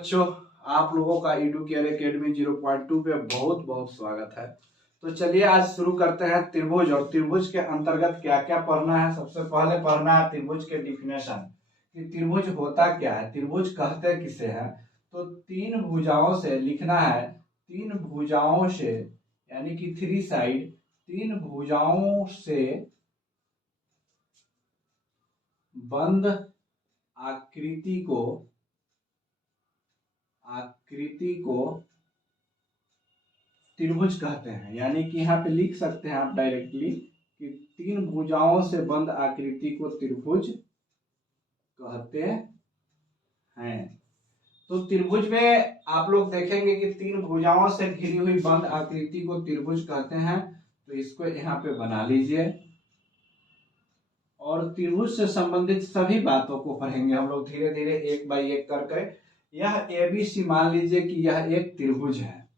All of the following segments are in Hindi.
बच्चों, आप लोगों का एडुकेयर एकेडमी 0.2 पे बहुत बहुत स्वागत है। तो चलिए आज शुरू करते हैं त्रिभुज। और त्रिभुज के अंतर्गत क्या क्या पढ़ना है। सबसे पहले पढ़ना है त्रिभुज के डिफिनेशन कि त्रिभुज होता क्या है, त्रिभुज कहते किसे हैं। तो तीन भुजाओं से लिखना है, तीन भुजाओं से यानी कि थ्री साइड, तीन भुजाओं से बंद आकृति को त्रिभुज कहते हैं। यानी कि यहाँ पे लिख सकते हैं आप डायरेक्टली कि तीन भुजाओं से बंद आकृति को त्रिभुज कहते हैं। तो त्रिभुज में आप लोग देखेंगे कि तीन भुजाओं से घिरी हुई बंद आकृति को त्रिभुज कहते हैं। तो इसको यहाँ पे बना लीजिए और त्रिभुज से संबंधित सभी बातों को पढ़ेंगे हम लोग धीरे धीरे एक बाई एक करके। यह एबीसी मान लीजिए कि यह एक त्रिभुज है।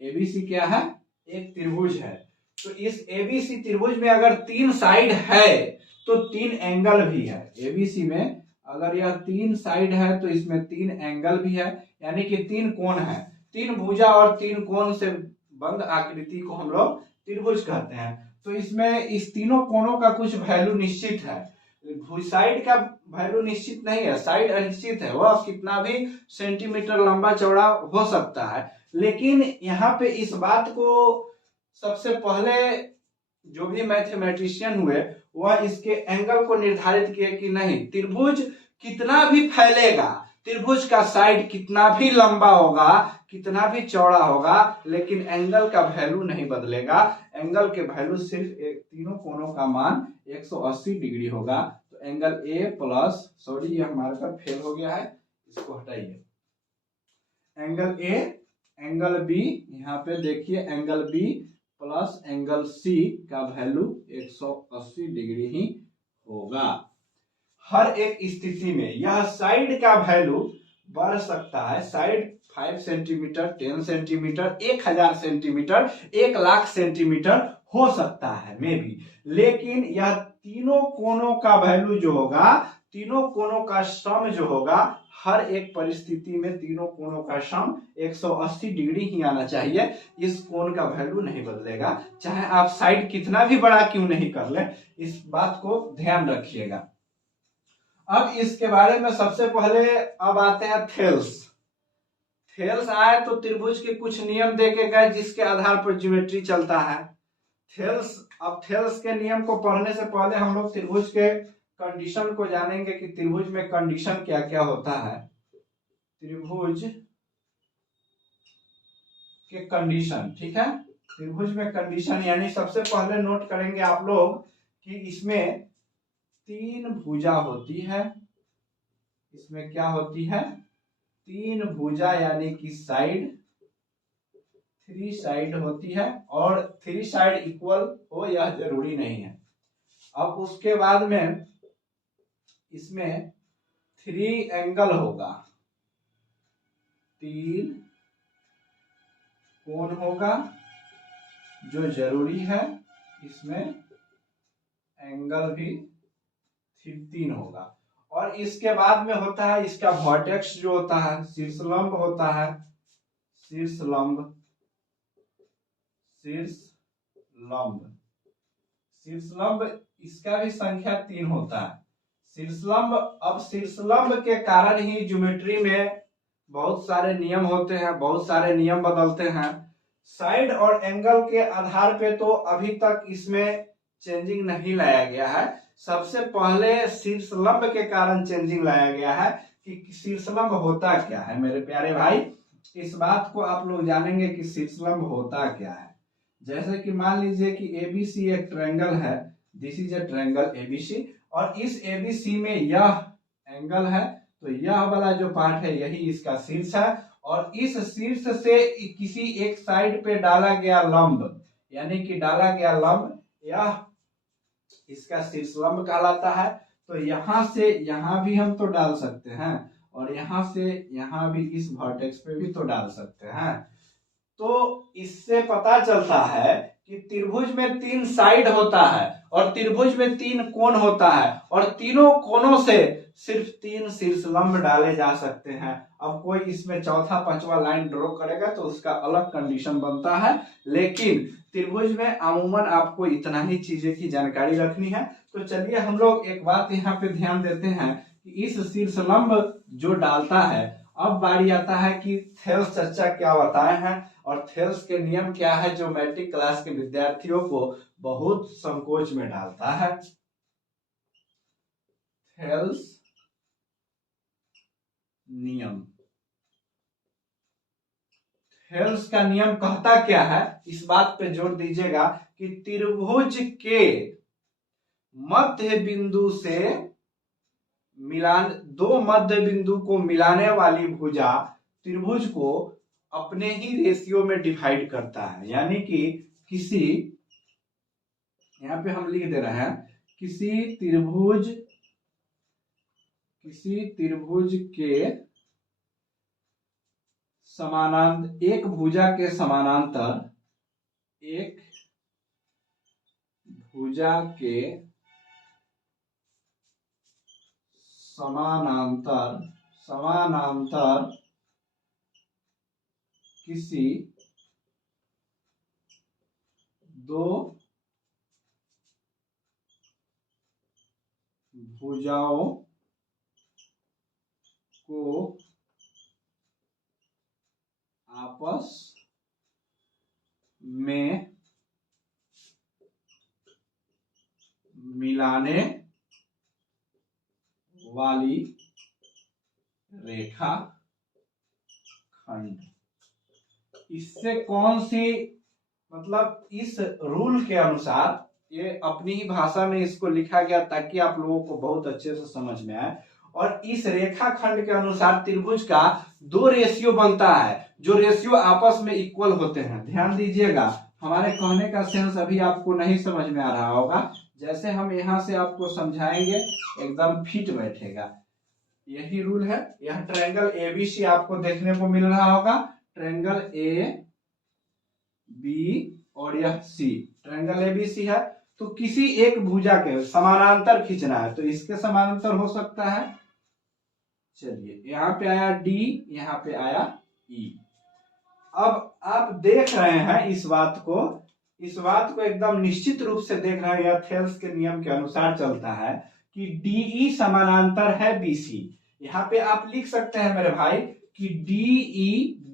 एबीसी क्या है? एक त्रिभुज है। तो इस एबीसी त्रिभुज में अगर तीन साइड है तो तीन एंगल भी है। एबीसी में अगर यह तीन साइड है तो इसमें तीन एंगल भी है, यानी कि तीन कोण है। तीन भुजा और तीन कोण से बंद आकृति को हम लोग त्रिभुज कहते हैं। तो इसमें इस तीनों कोणों का कुछ वैल्यू निश्चित है। साइड का वैल्यू निश्चित नहीं है, साइड अनिश्चित है। वह कितना भी सेंटीमीटर लंबा चौड़ा हो सकता है। लेकिन यहाँ पे इस बात को सबसे पहले जो भी मैथमेटिशियन हुए वह इसके एंगल को निर्धारित किए कि नहीं, त्रिभुज कितना भी फैलेगा, त्रिभुज का साइड कितना भी लंबा होगा, कितना भी चौड़ा होगा, लेकिन एंगल का वैल्यू नहीं बदलेगा। एंगल के वैल्यू सिर्फ तीनों कोणों का मान 180 डिग्री होगा। तो एंगल ए प्लस, सॉरी ये मार्कर फेल हो गया है, इसको हटाइए। एंगल ए, एंगल बी, यहाँ पे देखिए angle B plus angle C का वैल्यू 180 डिग्री ही होगा। हर एक स्थिति में यह साइड का वैल्यू बढ़ सकता है। Side 5 centimetre, 10 centimetre, 1000 centimetre, 1,00,000 centimetre हो सकता है मे बी। लेकिन यह तीनों कोणों का वैल्यू जो होगा, तीनों कोणों का सम जो होगा, हर एक परिस्थिति में तीनों कोणों का सम 180 डिग्री ही आना चाहिए। इस कोण का वैल्यू नहीं बदलेगा, चाहे आप साइड कितना भी बड़ा क्यों नहीं कर ले। इस बात को ध्यान रखिएगा। अब इसके बारे में सबसे पहले अब आते हैं थेल्स। थेल्स आए तो त्रिभुज के कुछ नियम देके गए जिसके आधार पर ज्योमेट्री चलता है। अब थेल्स के नियम को पढ़ने से पहले हम लोग त्रिभुज के कंडीशन को जानेंगे कि त्रिभुज में कंडीशन क्या क्या होता है। त्रिभुज के कंडीशन, ठीक है, त्रिभुज में कंडीशन यानी सबसे पहले नोट करेंगे आप लोग कि इसमें तीन भुजा होती है। इसमें क्या होती है? तीन भुजा यानी कि साइड, थ्री साइड होती है। और थ्री साइड इक्वल हो यह जरूरी नहीं है। अब उसके बाद में इसमें थ्री एंगल होगा, तीन कोण होगा जो जरूरी है। इसमें एंगल भी तीन होगा। और इसके बाद में होता है इसका वर्टेक्स जो होता है, शीर्षलंब होता है। शीर्षलंब, शीर्षलंब, शीर्षलंब इसका भी संख्या 3 होता है। शीर्षलंब, अब शीर्षलंब के कारण ही ज्योमेट्री में बहुत सारे नियम होते हैं, बहुत सारे नियम बदलते हैं। साइड और एंगल के आधार पे तो अभी तक इसमें चेंजिंग नहीं लाया गया है। सबसे पहले शीर्षलंब के कारण चेंजिंग लाया गया है कि शीर्षलंब होता क्या है। मेरे प्यारे भाई, इस बात को आप लोग जानेंगे कि शीर्षलंब होता क्या है। जैसे कि मान लीजिए कि एबीसी एक ट्रायंगल है, this is a triangle ABC, और इस एबीसी में यह एंगल है। तो यह वाला जो पार्ट है यही इसका शीर्ष है। और इस शीर्ष से किसी एक साइड पे डाला गया लंब, यानी कि डाला गया लंब, यह इसका शीर्षलंब कहलाता है। तो यहां से यहां भी हम तो डाल सकते हैं, और यहां से यहां भी इस वर्टेक्स पे भी तो डाल सकते हैं। तो इससे पता चलता है कि त्रिभुज में तीन साइड होता है और त्रिभुज में तीन कोण होता है, और तीनों कोणों से सिर्फ 3 शीर्षलंब डाले जा सकते हैं। अब कोई इसमें चौथा पांचवा लाइन ड्रॉ करेगा तो उसका अलग कंडीशन बनता है, लेकिन त्रिभुज में अमूमन आपको इतना ही चीजें की जानकारी रखनी है। तो चलिए हम लोग एक बात यहाँ पे ध्यान देते हैं कि इस शीर्षलंब जो डालता है, अब बारी आता है कि थेल्स चर्चा क्या बताए हैं और थेल्स के नियम क्या है जो मैट्रिक क्लास के विद्यार्थियों को बहुत संकोच में डालता है। थेल्स नियम, थेल्स का नियम कहता क्या है, इस बात पे जोर दीजिएगा कि त्रिभुज के मध्य बिंदु से मिलान, दो मध्य बिंदु को मिलाने वाली भुजा त्रिभुज को अपने ही रेशियो में डिवाइड करता है। यानी कि किसी, यहां पे हम लिख दे रहे हैं, किसी त्रिभुज के समानांतर, एक भुजा के समानांतर, एक भुजा के समानांतर किसी दो भुजाओं को आपस में मिलाने वाली रेखा खंड। इससे कौन सी, मतलब इस रूल के अनुसार, ये अपनी ही भाषा में इसको लिखा गया ताकि आप लोगों को बहुत अच्छे से समझ में आए। और इस रेखा खंड के अनुसार त्रिभुज का 2 रेशियो बनता है जो रेशियो आपस में इक्वल होते हैं। ध्यान दीजिएगा, हमारे कहने का सेंस अभी आपको नहीं समझ में आ रहा होगा, जैसे हम यहां से आपको समझाएंगे एकदम फिट बैठेगा। यही रूल है। यह ट्रायंगल एबीसी आपको देखने को मिल रहा होगा, ट्रायंगल ए बी और यह सी, ट्रायंगल एबीसी है। तो किसी एक भुजा के समानांतर खींचना है, तो इसके समानांतर हो सकता है, चलिए यहां पे आया डी, यहां पे आया ई। अब आप देख रहे हैं इस बात को एकदम निश्चित रूप से देख रहे हैं, यह थेल्स के नियम के अनुसार चलता है कि डीई समानांतर है बीसी। यहां पे आप लिख सकते हैं मेरे भाई कि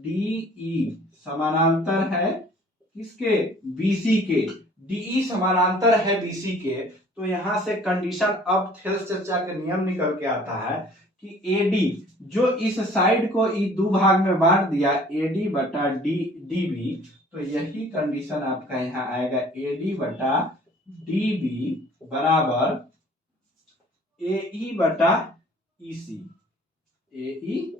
डीई समानांतर है किसके, बीसी के, डीई समानांतर है बीसी के। तो यहां से कंडीशन, अब थेल्स चर्चा के नियम निकल के आता है कि एडी, जो इस साइड को ई 2 भाग में बांट दिया, एडी बटा डीबी, तो यही कंडीशन आपका यहां आएगा, एडी बटा डीबी बराबर एई बटा ईसी, एई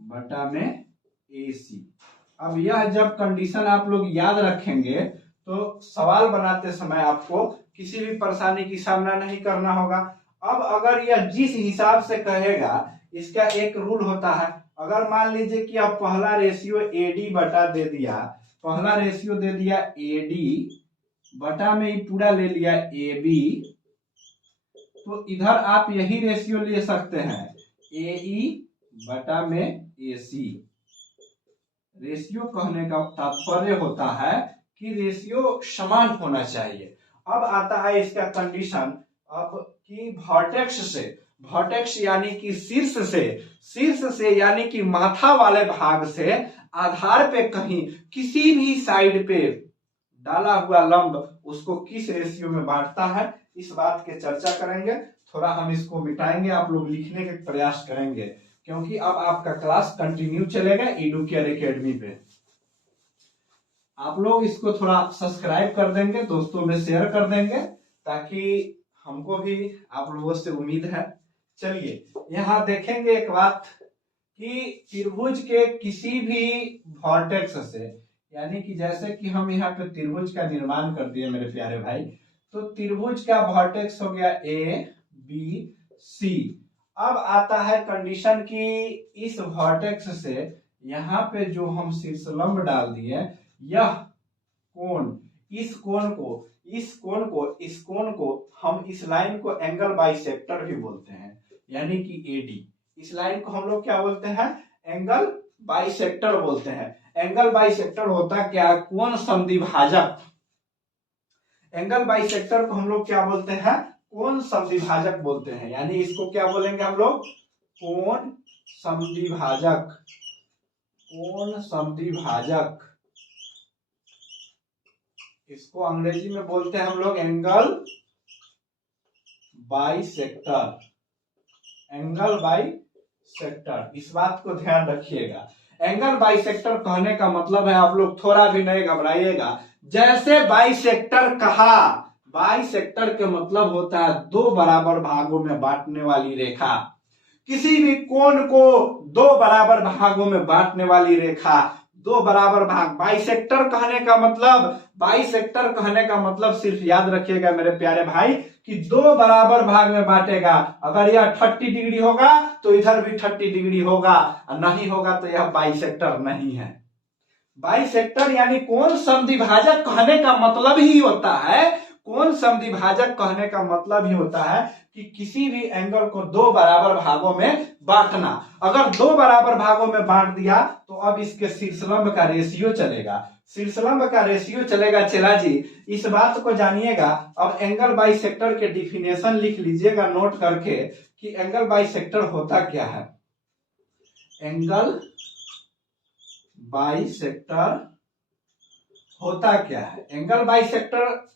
बटा में एसी। अब यह जब कंडीशन आप लोग याद रखेंगे तो सवाल बनाते समय आपको किसी भी परेशानी की सामना नहीं करना होगा। अब अगर यह जिस हिसाब से कहेगा, इसका एक रूल होता है, अगर मान लीजिए कि आप पहला रेशियो एडी बटा दे दिया, पहला रेशियो दे दिया एडी बटा में ही पूरा ले लिया एबी, तो इधर आप यही रेशियो ले सकते हैं, एई बटा में एसी। रेशियो कहने का तात्पर्य होता है कि रेशियो समान होना चाहिए। अब आता है इसका कंडीशन, अब कि वर्टेक्स यानी कि शीर्ष से यानी कि माथा वाले भाग से आधार पे कहीं किसी भी साइड पे डाला हुआ लंब उसको किस रेशियो में बांटता है, इस बात के चर्चा करेंगे। थोड़ा हम इसको मिटाएंगे, आप लोग लिखने के प्रयास करेंगे, क्योंकि अब आपका क्लास कंटिन्यू चलेगा एडुकेयर एकेडमी पे। आप लोग इसको थोड़ा सब्सक्राइब कर देंगे, दोस्तों में शेयर कर देंगे, ताकि हमको भी आप लोगों से उम्मीद है। चलिए यहाँ देखेंगे एक बात कि त्रिभुज के किसी भी वर्टेक्स से, यानी कि जैसे कि हम यहाँ पे त्रिभुज का निर्माण कर दिए मेरे प्यारे भाई, तो त्रिभुज का वर्टेक्स हो गया ए बी सी। अब आता है कंडीशन कि इस वर्टेक्स से यहाँ पे जो हम शीर्षलंब डाल दिए, यह कोण, इस कोण को इस कोण को हम इस लाइन को एंगल बाइसेक्टर भी बोलते हैं, यानी कि एडी। इस लाइन को हम लोग क्या बोलते हैं? एंगल बाइसेक्टर बोलते हैं। एंगल बाइसेक्टर होता क्या? कोण समद्विभाजक। एंगल बाइसेक्टर को हम लोग क्या बोलते हैं? कोण समद्विभाजक बोलते हैं, यानी इसको क्या बोलेंगे हम लोग? कोण समद्विभाजक। कोण समद्विभाजक, इसको अंग्रेजी में बोलते हैं हम लोग एंगल बाइसेक्टर। एंगल बाइसेक्टर, इस बात को ध्यान रखिएगा। एंगल बाइसेक्टर कहने का मतलब है, आप लोग थोड़ा भी नहीं घबराइएगा, जैसे बाइसेक्टर कहा, बाइसेक्टर के मतलब होता है दो बराबर भागों में बांटने वाली रेखा। किसी भी कोण को दो बराबर भागों में बांटने वाली रेखा, दो बराबर भाग। बाइसेक्टर कहने का मतलब, बाइसेक्टर कहने का मतलब सिर्फ याद रखिएगा मेरे प्यारे भाई, कि दो बराबर भाग में बांटेगा। अगर यह 30 डिग्री होगा तो इधर भी 30 डिग्री होगा, और नहीं होगा तो यह बाइसेक्टर नहीं है। बाइसेक्टर यानी कोण समद्विभाजक कहने का मतलब ही होता है, कोण समद्विभाजक कहने का मतलब ही होता है कि किसी भी एंगल को दो बराबर भागों में बांटना। अगर दो बराबर भागों में बांट दिया तो अब इसके शीर्षलंब का रेशियो चलेगा। शीर्षलंब का रेशियो चलेगा चला जी, इस बात को जानिएगा। अब एंगल बाइसेक्टर के डिफिनेशन लिख लीजिएगा नोट करके कि एंगल बाइसेक्टर होता क्या है। एंगल बाइसेक्टर होता क्या है? एंगल बाइसेक्टर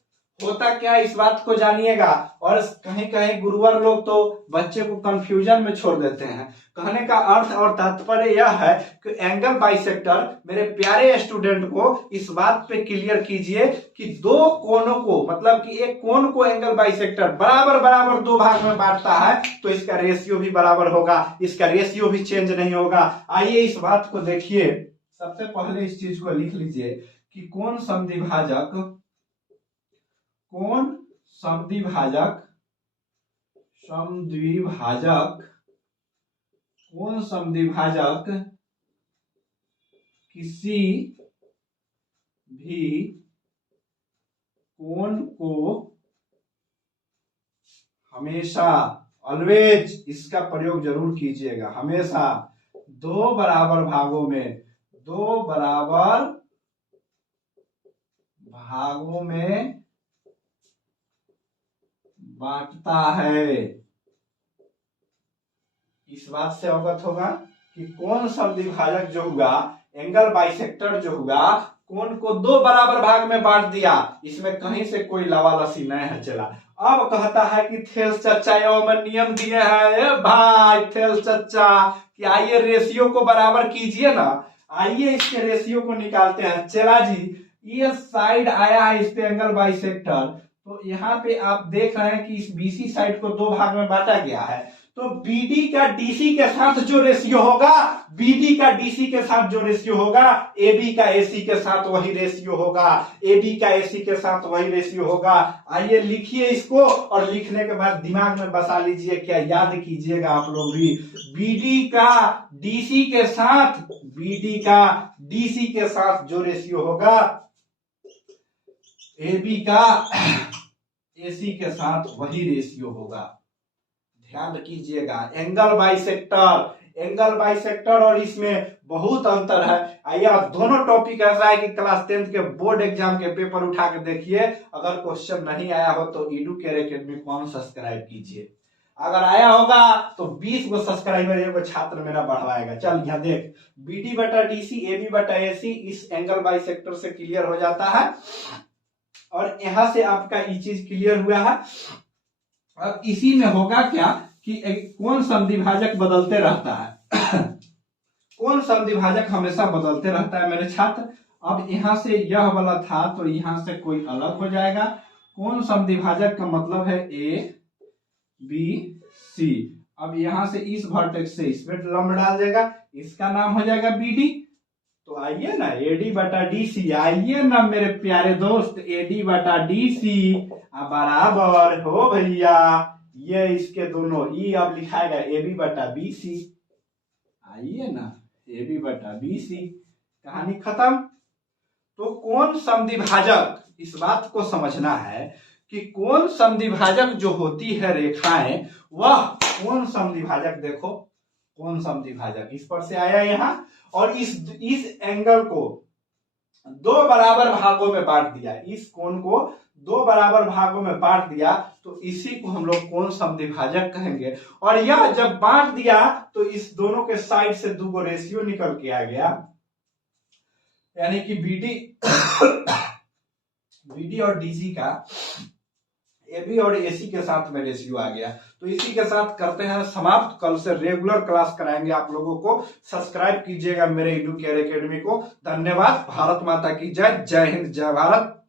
होता क्या है, इस बात को जानिएगा। और कहीं कहीं गुरुवर लोग तो बच्चे को कंफ्यूजन में छोड़ देते हैं। कहने का अर्थ और तात्पर्य यह है कि एंगल बाइसेक्टर, मेरे प्यारे स्टूडेंट को इस बात पे क्लियर कीजिए कि दो कोणों को, मतलब कि एक कोण को एंगल बाइसेक्टर बराबर बराबर दो भाग में बांटता है तो इसका रेशियो भी बराबर होगा, इसका रेशियो भी चेंज नहीं होगा। आइए इस बात को देखिए। सबसे पहले इस चीज को लिख लीजिए कि कोण समद्विभाजक, कोण समद्विभाजक, कोण समद्विभाजक किसी भी कोण को हमेशा, ऑलवेज इसका प्रयोग जरूर कीजिएगा, हमेशा दो बराबर भागों में, दो बराबर भागों में बांटता है। इस बात से अवगत होगा कि कोण समद्विभाजक जो हुआ, एंगल बाइसेक्टर जो हुआ, कोण को दो बराबर भाग में बांट दिया, इसमें कहीं से कोई लवालसी नहीं है चला। अब कहता है कि थेल्स चच्चा में नियम दिए हैं भाई, थेल्स चच्चा कि आइए रेशियो को बराबर कीजिए ना। आइए इसके रेशियो को निकालते हैं। चला जी, ये साइड आया है इस पे एंगल बाइसेक्टर, तो यहाँ पे आप देख रहे हैं कि इस बीसी साइड को दो भाग में बांटा गया है, तो बीडी का डीसी के साथ जो रेशियो होगा, बीडी का डीसी के साथ जो रेशियो होगा, एबी का एसी के साथ वही रेशियो होगा, एबी का एसी के साथ वही रेशियो होगा। आइए लिखिए इसको, और लिखने के बाद दिमाग में बसा लीजिए, क्या याद कीजिएगा आप लोग भी। बीडी का डीसी के साथ, बीडी का डीसी के साथ जो रेशियो होगा, एबी का एसी के साथ वही रेशियो होगा। ध्यान कीजिएगा। एंगल बाइसेक्टर, एंगल बाइसेक्टर और इसमें बहुत अंतर है। आइए आप दोनों टॉपिक ऐसा है कि क्लास 10th के बोर्ड एग्जाम के पेपर उठा के देखिए, अगर क्वेश्चन नहीं आया हो तो एडुकेयर एकेडमी को सब्सक्राइब कीजिए, अगर आया होगा तो 20 को सब्सक्राइबर एगो छात्र मेरा बढ़वाएगा। चल यहाँ देख, बीडी बटा डीसी, एबी बटा एसी इस एंगल बाइसेक्टर से क्लियर हो जाता है, और यहां से आपका ये चीज क्लियर हुआ है। अब इसी में होगा क्या कि कोण समद्विभाजक बदलते रहता है कोण समद्विभाजक हमेशा बदलते रहता है मेरे छात्र। अब यहां से यह वाला था तो यहां से कोई अलग हो जाएगा। कोण समद्विभाजक का मतलब है ए बी सी। अब यहां से इस वर्टेक्स से इसमें लंब डाल देगा, इसका नाम हो जाएगा बीडी। तो आइए ना एडी बटा डीसी, आइए ना मेरे प्यारे दोस्त, एडी बटा डीसी बराबर हो भैया, ये इसके दोनों ई अब लिखाएगा एबी बटा बीसी। आइए ना, एबी बटा बीसी, कहानी खत्म। तो कोण समद्विभाजक, इस बात को समझना है कि कौन समद्विभाजक जो होती है रेखाएं, वह कौन समद्विभाजक, देखो कौन समद्विभाजक इस पर से आया यहां, और इस एंगल को दो बराबर भागों में बांट दिया, इस कोण को दो बराबर भागों में बांट दिया, तो इसी को हम लोग कोण समद्विभाजक कहेंगे। और यह जब बांट दिया तो इस दोनों के साइड से दो रेशियो निकल के आ गया, यानी कि बीडी और डीसी का एबी और एसी के साथ में रेशियो आ गया। तो इसी के साथ करते हैं समाप्त। कल से रेगुलर क्लास कराएंगे आप लोगों को। सब्सक्राइब कीजिएगा मेरे एडुकेयर एकेडमी को। धन्यवाद। भारत माता की जय। जय हिंद, जय भारत।